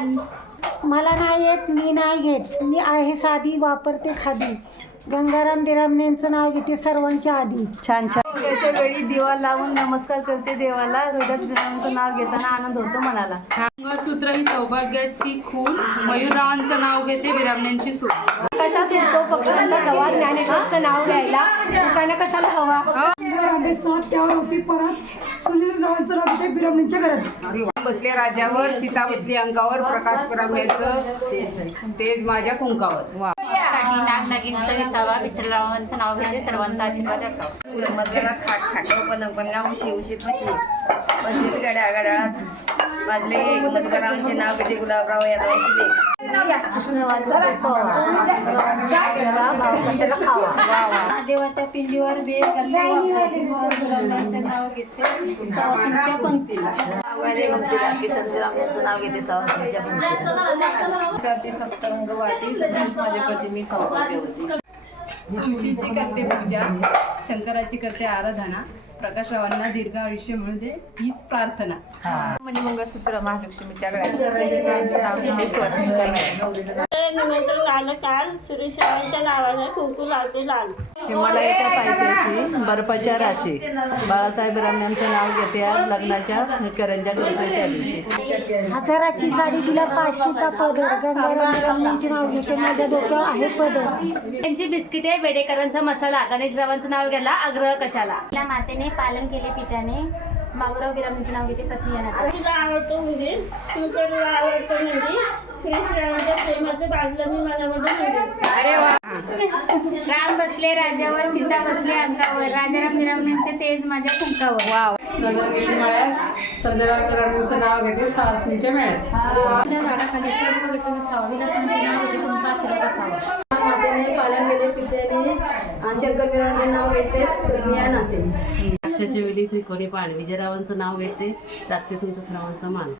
मला नाही येत, मी नाही घेत, मी आहे साधी, वापरते खादी. गंगाराम बिरामणेंचं नाव घेते सर्वांच्या आधी. छान छान. त्याच्या वेळी दिवा लावून नमस्कार करते देवाला. रोहिदास बिरामणेंचं नाव घेताना आनंद होतो मनाला. मंगळसूत्र ही सौभाग्याची खून. मयूररावांचं नाव घेते बिरामणेंची सून. कशात येतो पक्ष्यांचा गवा, ज्ञानेश्वरचं नाव घ्यायला दुकानं कशाला हवा. 7 त्यावर होती परत. सुनील रावांचं नाव घेते बिरामणेंच्या घरात. बसले राजावर, सीता बसली अंगावर, प्रकाश बिरामणेंचं तेज माझ्या कुंकावर. वा. नागनागींचा विसावा. विठ्ठलरावांचं नाव घेते सर्वांचा आशीर्वाद असावा. मध्यरात खाट खाटो पलंग उशी उशीत म्हशी म्हशीत गड्या गड्यात वाजले. मधुकररावांचे नाव घेते गुलाबराव यादवांची लेक. देवाच्या पिंडीवर बेल नाव घेते सवासींच्या पंक्तीला. संतरामांचं नाव घेते सवासींच्या पंक्तीला. सप्तरंग वाटी माझ्या पतीने सौभाग्यवती. तुळशीची करते पूजा, शंकराची करते आराधना. प्रकाशरावांना दीर्घ आयुष्य मिळू दे हीच प्रार्थना. म्हणजे मंगळसूत्र महालक्ष्मीच्या गळ्यात. निमंत्रण झालं काल. सुरेशरावांच्या नावाने कुंकू लावते लाल. हिमालयाच्या पायथ्याची बर्फाच्या राशी. बाळासाहेब बिरामणेंचं नाव घेते आज लग्नाच्या करंजा करण्याच्या दिवशी. हजाराची साडी तिला 500चा पदर. गंगाराम बिरामणेंचे नाव घेते माझ्या डोक्यावर आहे पदर. त्यांची बिस्किटे, बेडेकरांचा मसाला. गणेशरावांचं नाव घ्यायला आग्रह कशाला. आपल्या मातेने पालन केले पित्याने. बाबूराव बिरामणेंचे नाव घेते पत्नी या. तिला आवडतो म्हणजे तुला आवडतो म्हणजे सुरेशरावांच्या प्रेमाचं बाजलं मी मनामध्ये म्हणजे. अरे वा. राम बसले राजावर, सीता बसले अंगावर. राजाराम बिरामणेंचे तेज माझ्या कुंकावर. वाव. संजयराव बिरामणेंचं नाव घेते सवासींच्या मेळ्यात. झाडाखाली सर्व तुम्ही स्वामीदासांचे नाव घेते तुमचा आशीर्वाद असावा. मातेने पालन केले पित्याने. शंकर बिरामणेंचे नाव घेते पत्नी या नातेने. अशाच्या वेळी त्रिकोणी पाणी. विजयरावांचं नाव घेते राखते तुमच्या सर्वांचा मान.